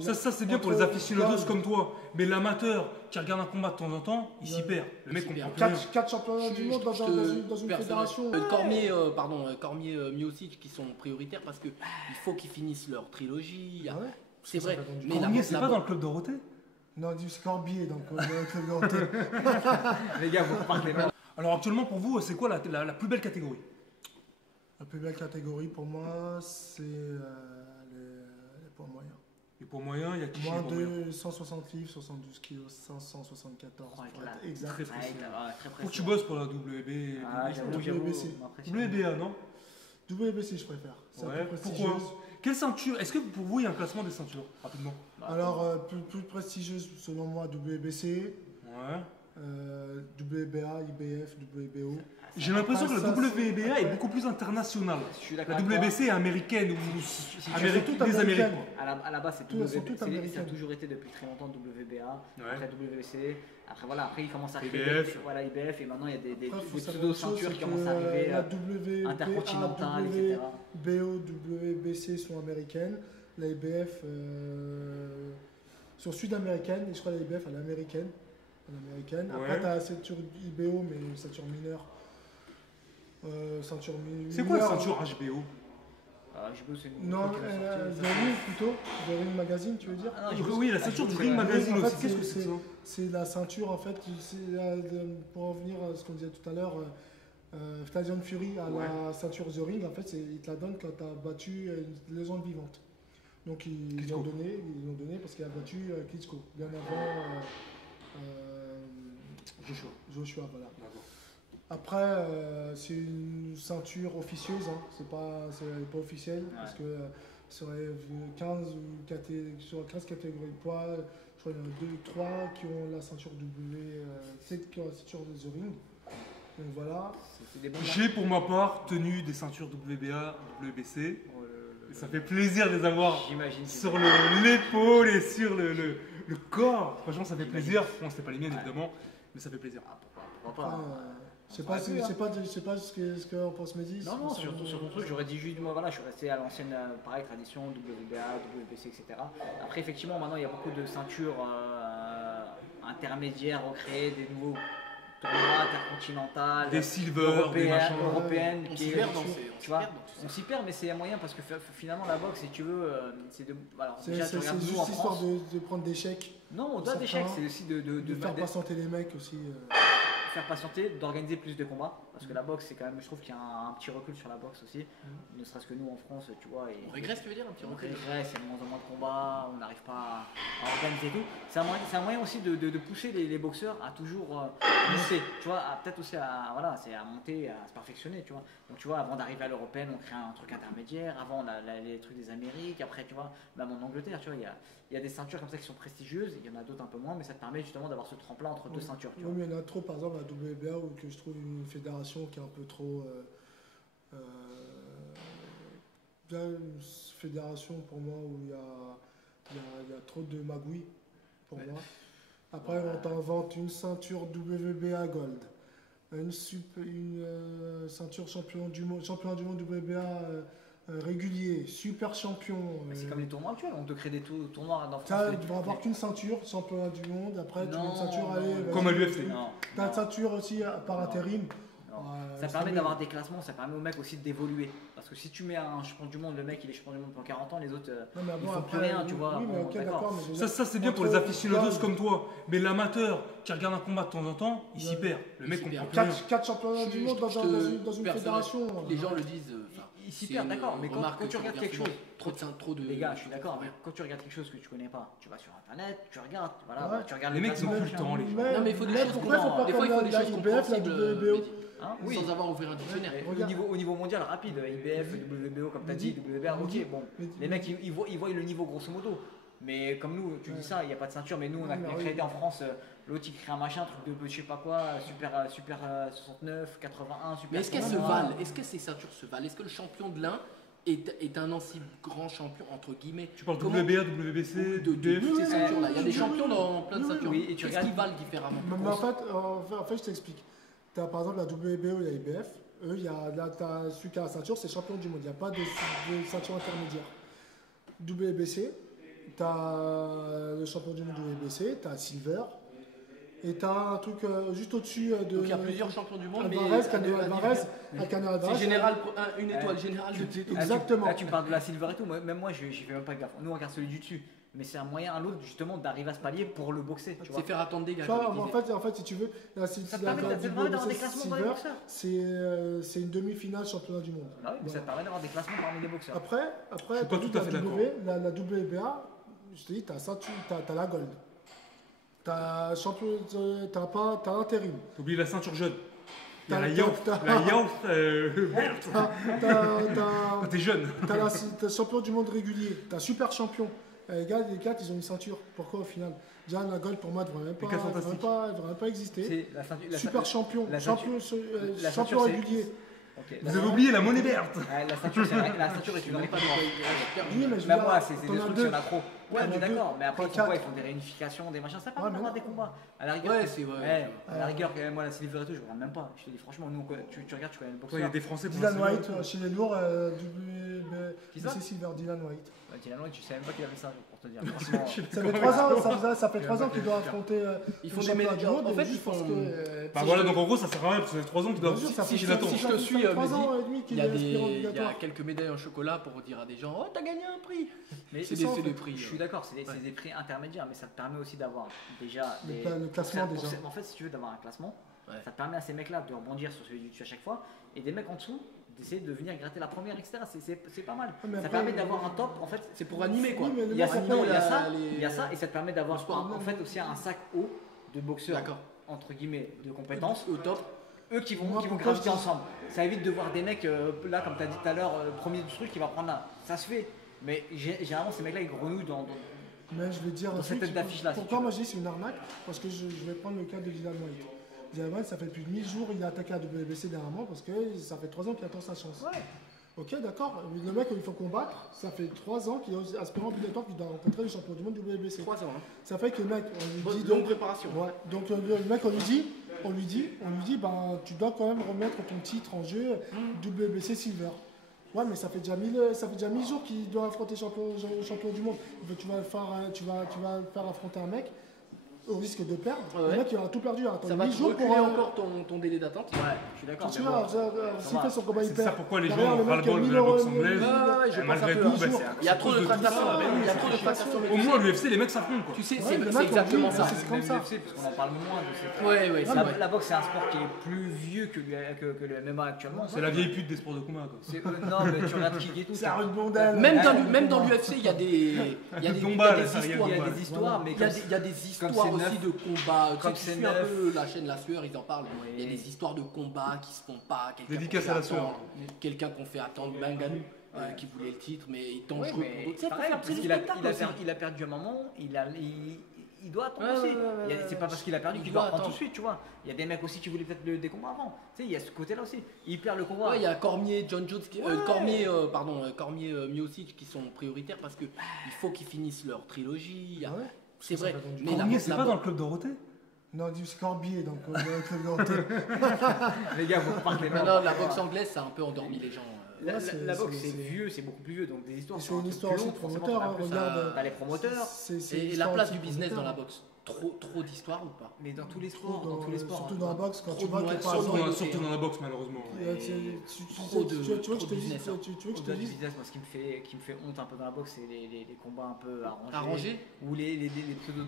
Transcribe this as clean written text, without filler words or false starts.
Ça c'est bien pour les aficionados comme toi. Mais l'amateur qui regarde un combat de temps en temps, il s'y perd. Le mec comprend plus rien. 4 championnats du monde dans une fédération. Cormier, Miocic qui sont prioritaires parce qu'il faut qu'ils finissent leur trilogie. C'est vrai. Mais Cormier, c'est pas dans le club Dorothée? Non, c'est Corbier dans le club Dorothée. Les gars, vous parlez mal. Alors actuellement pour vous, c'est quoi la plus belle catégorie? La plus belle catégorie pour moi, c'est les poids moyens. Les poids moyens, il y a qui? Moins de 160 livres, 72 kg, 574 pour être exact. Très précis. Faut que tu bosses pour la WB. WBC. WBA, non? WBC, je préfère. Ouais. Pourquoi? Quelle ceinture? Est-ce que pour vous, il y a un classement des ceintures? Rapidement. Alors, plus prestigieuse, selon moi, WBC. Ouais. WBA, IBF, WBO. J'ai l'impression que la WBA est beaucoup plus internationale. La WBC est américaine ou des Américains. À la base, c'est WBC. Ça a toujours été depuis très longtemps WBA. Après WBC. Après voilà, après il commence à arriver IBF et maintenant il y a des pseudo ceintures qui commencent à arriver. Intercontinentales, etc. BO, WBC sont américaines. La IBF sont sud-américaines et je crois que la IBF elle est américaine. Après, tu as la ceinture IBO, mais ceinture mineure. C'est quoi la ceinture HBO? HBO, c'est une. Non, The Ring plutôt. The Ring Magazine, tu veux dire? Oui, la ceinture du Ring Magazine aussi. Qu'est-ce que c'est? C'est la ceinture, en fait, pour revenir à ce qu'on disait tout à l'heure, Tyson Fury a la ceinture The Ring, en fait, il te la donne quand tu as battu une légende vivante. Donc, ils l'ont donné parce qu'il a battu Klitschko, bien avant. Joshua, voilà. Après, c'est une ceinture officieuse, hein. C'est pas officiel, parce que sur les 15 catégories de poids, je crois qu'il y en a 2 ou 3 qui ont la ceinture qui ont la ceinture de The Ring. Donc voilà. J'ai pour ma part tenu des ceintures WBA, WBC. Et ça fait plaisir de les avoir sur l'épaule et sur le corps. Franchement, ça fait plaisir. Bon, c'était pas les miennes évidemment, mais ça fait plaisir. Pourquoi pas je sais pas ce qu'on pense Mehdi. Non, sur ton truc, j'aurais dit juste, moi voilà, je suis resté à l'ancienne pareil, tradition, WBA, WBC, etc. Après, effectivement, maintenant il y a beaucoup de ceintures intermédiaires recréées, des nouveaux tournois intercontinentaux, des silver, européennes, tu vois, on s'y perd, mais c'est un moyen parce que finalement la boxe, si tu veux, c'est de. Alors, c'est juste histoire de prendre des chèques. Non, au-delà des chèques, c'est aussi de faire patienter les mecs aussi. Faire patienter, d'organiser plus de combats, parce que la boxe c'est quand même, je trouve qu'il y a un petit recul sur la boxe aussi, ne serait-ce que nous en France, tu vois. On régresse, tu veux dire, un petit recul? On régresse, il y a de moins en moins de combats, on n'arrive pas à organiser tout. C'est un moyen aussi de pousser les boxeurs à toujours monter, tu vois, peut-être aussi à monter, à se perfectionner, tu vois. Donc tu vois, avant d'arriver à l'européenne, on crée un truc intermédiaire, avant on a les trucs des Amériques, après tu vois, même en Angleterre, tu vois, il y a des ceintures comme ça qui sont prestigieuses, il y en a d'autres un peu moins, mais ça te permet justement d'avoir ce tremplin entre deux ceintures. Oui, mais il y en a trop, par exemple, la WBA, où que je trouve une fédération qui est un peu trop. Une fédération pour moi où il y a trop de magouilles pour moi. Après, on t'invente une ceinture WBA Gold, une ceinture champion du monde WBA. Régulier, super champion. C'est comme les tournois actuels, on te crée des tournois dans France. Tu vas avoir qu'une ceinture, championnat du monde, après tu as une ceinture comme à l'UFC. Tu as une ceinture aussi par intérim. Ça permet d'avoir des classements, ça permet aux mecs aussi d'évoluer. Parce que si tu mets un champion du monde, le mec il est champion du monde pendant 40 ans, les autres ils font plus rien, tu vois. Oui, mais ok, d'accord. Ça c'est bien pour les aficionados comme toi. Mais l'amateur qui regarde un combat de temps en temps, il s'y perd. Le mec comprend plus rien. 4 championnats du monde dans une fédération. Les gens le disent. Il s'y perd, d'accord, mais quand tu regardes quelque chose, trop de. Les gars, je suis d'accord, mais quand tu regardes quelque chose que tu connais pas, tu vas sur internet, tu regardes, voilà, tu regardes les mecs, ils ont plus le temps, les gens. Non, mais il faut des choses compréhensibles. Des fois, il faut des choses compréhensibles. Oui. Sans avoir à ouvrir un dictionnaire. Au niveau mondial, rapide, IBF, WBO, comme tu as dit, WBA, ok, bon, les mecs, ils voient le niveau grosso modo. Mais comme nous, tu dis ça, il n'y a pas de ceinture, mais nous, on a créé en France, l'autre il crée un machin, truc de je sais pas quoi, super 69, 81, super. Mais est-ce qu'elles se valent? Est-ce que ces ceintures se valent? Est-ce que le champion de l'un est un aussi grand champion, entre guillemets? Tu parles WBA, WBC, de toutes ces ceintures-là. Il y a des champions dans plein de ceintures. Oui, et tu regardes, ils valent différemment. Mais en fait, je t'explique. Tu as par exemple la WBO et la IBF. Eux, celui qui a la ceinture, c'est champion du monde. Il n'y a pas de ceinture intermédiaire. WBC, t'as le champion du monde WBC, t'as Silver, et t'as un truc juste au-dessus de. Donc il y a plusieurs champions du monde, Alvarez, mais c'est général, une étoile générale de titre. Exactement. Là, tu me parles de la silver et tout. Même moi, j'y fais même pas gaffe. Nous, on regarde celui du dessus. Mais c'est un moyen à l'autre, justement, d'arriver à ce palier pour le boxer. Tu vois. C'est faire attendre des gars. Tu vois, en fait, si tu veux, Ça te permet d'avoir des classements dans les boxeurs. c'est une demi-finale championnat du monde. Ah oui, mais ça te permet d'avoir des classements parmi les boxeurs. Après, Je suis pas tout à fait d'accord. la WBA, je te dis, t'as la gold. T'as l'intérim. T'oublies la ceinture jaune. Il y a T'as- la Yaourt. t'as- La Yaourt verte. Quand t'es jeune. T'as champion du monde régulier, t'as super champion. Les gars, ils ont une ceinture. Pourquoi au final? Déjà, la gold pour moi, elle devrait même pas exister. C'est la ceinture. Super champion, la champion ceinture, c'est- régulier. Ok. Vous avez oublié la monnaie verte. Ouais, la ceinture est une vraie pas Oui, mais je veux Même dire, moi, c'est t'en des as trucs, deux. il y en a trop. Ouais, T'en mais as d'accord, deux. mais après, T'en as ils font quoi? Ils quatre. font des réunifications, des machins, ça permet Ouais, mais d'avoir non. des combats. À la rigueur, Ouais, c'est vrai. à la rigueur, moi, la silver et tout, je regarde même pas. Je te dis, franchement, nous, tu regardes, tu connais le Il y a boxeur. des Français pour Dylan la White, silver. chez les lourds, Qui ça c'est Silver, Dylan White. Ouais, Dylan White, tu savais même pas qu'il avait ça, pour te dire. Franchement, Ça fait 3 ans, ça fait 3 ans qu'il doit affronter Ils le font des championnat médailles. du monde, En fait, juste ils font. parce que, Bah voilà, donc en gros, ça sert à rien parce que ça fait 3 ans qu'ils doivent. bien sûr, ça fait Si j'attends. si je te suis, ça fait 3 Mehdi, ans et demi qu'il est aspirant Il y a obligatoire. quelques médailles en chocolat pour dire à des gens, oh t'as gagné un prix. mais C'est ça, en des fait. prix. je suis d'accord, c'est des prix intermédiaires, mais ça te permet aussi d'avoir déjà Le classement déjà. En fait, si tu veux d'avoir un classement, Ouais. ça te permet à ces mecs-là de rebondir sur celui du dessus à chaque fois, et des mecs en dessous d'essayer de venir gratter la première, etc. C'est pas mal. mais Ça après, permet d'avoir un top. En fait, C'est pour animer quoi. Oui, mais le il y a mec, ça, après, non, il y a ça, les- il y a ça, et ça te permet d'avoir Le sport en même. fait aussi un sac haut de boxeurs D'accord. entre guillemets de compétences. Au top. Eux qui vont Moi, pourquoi graviter je dis- ensemble. Ça évite de voir des mecs là, comme tu as dit tout à l'heure, premier du truc qui va prendre là. Ça se fait. Mais généralement, ces mecs-là ils grenouillent dans. Mais je vais dire Dans un cette truc, tête d'affiche-là, si pourquoi tu moi je dis c'est une arnaque? Parce que je vais prendre le cas de Dylan White. Dylan White, ça fait plus de 1000 jours, il a attaqué la WBC dernièrement parce que ça fait 3 ans qu'il attend sa chance. Ouais. Ok, d'accord, mais le mec il faut combattre, ça fait 3 ans qu'il est aspirant obligatoire qu'il doit rencontrer le champion du monde WBC. 3 ans. Ça fait que le mec, on lui dit Longue préparation. ouais, donc le mec on lui dit ben tu dois quand même remettre ton titre en jeu WBC Silver. Ouais, mais ça fait déjà 1000 jours qu'il doit affronter le champion du monde. Tu vas le faire affronter un mec au risque de perdre. Ouais. Le mec il aura tout perdu. Il a Ça attendu va 10 te jours pour reculer encore ton délai d'attente. Ouais, je suis d'accord. Tu mais vois, bon. s'il va. fait son combat, il C'est perd. ça pourquoi les gens Derrière, ont le ras le mec, bol de 1000 la boxe euros, anglaise. Ouais, je pense Malgré un peu, tout, hein. bah, Il y a trop de fracassions. ça, Il y a trop de fracassions. Au moins, l'UFC, les mecs s'affrontent quoi. Tu sais, Ouais, c'est le mec, c'est exactement on dit, ça. c'est comme ça. l'UFC, parce qu'on en parle moins de cette. Ouais, c'est vrai. La boxe, c'est un sport qui est plus vieux que le MMA actuellement. C'est la vieille pute des sports de combat quoi. Non, mais tu regardes Kick et tout. C'est un bondel. Même dans l'UFC, il y a des Dombal, des ça, histoires. Il y a des histoires, mais Il y a des histoires c'est aussi neuf. de combats. Comme Tu c'est suis un neuf. peu la chaîne La Sueur, ils en parlent. Oui. Il y a des histoires de combats qui se font pas. Quelqu'un Dédicace qu'on à La fait Sueur. attendre, quelqu'un qu'on fait attendre, Manganu, qui voulait le titre, mais il est Ouais, dangereux mais pour d'autres. c'est C'est pareil, pour parce faire qu'il a, spectacle il a aussi. perdu, il a perdu un moment, il doit attendre Ouais, aussi. ouais, ouais, C'est pas parce qu'il a perdu il qu'il doit doit reprendre tout attendre. de suite, tu vois. Il y a des mecs aussi qui voulaient peut-être des combats avant. Tu sais, il y a ce côté-là aussi. Il perd le combat. Ouais, il y a Cormier, John Jones, Ouais. Cormier, Miocic qui sont prioritaires parce que il faut qu'ils finissent leur trilogie. Ah ouais. C'est Ça vrai. fait attendu. Mais Cormier, c'est pas dans le club Dorothée? Non, du Scorbier, donc dans le club Dorothée. Les gars, vous repartez Mais non, la boxe anglaise, ça a un peu endormi les gens. La Ouais, boxe, c'est- c'est vieux, c'est beaucoup plus vieux, donc des histoires. C'est sur un une truc histoire plus aussi long, de forcément, promoteur, t'en as hein, plus. regarde. T'as les promoteurs, C'est Et la l'histoire place aussi du business dans la promoteur. boxe. Trop d'histoire ou pas? mais dans tous les Surtout sports, dans tous les sports. Surtout dans la boxe, quand Trop tu vois de que noix- par surtout exemple. Surtout dans la boxe malheureusement. Tu veux que je trop te de dise, business, hein. tu veux que je te Au-delà du dise, business, moi, ce qui me fait honte un peu dans la boxe, c'est les combats un peu arrangés. Arrangé? Ou les pseudo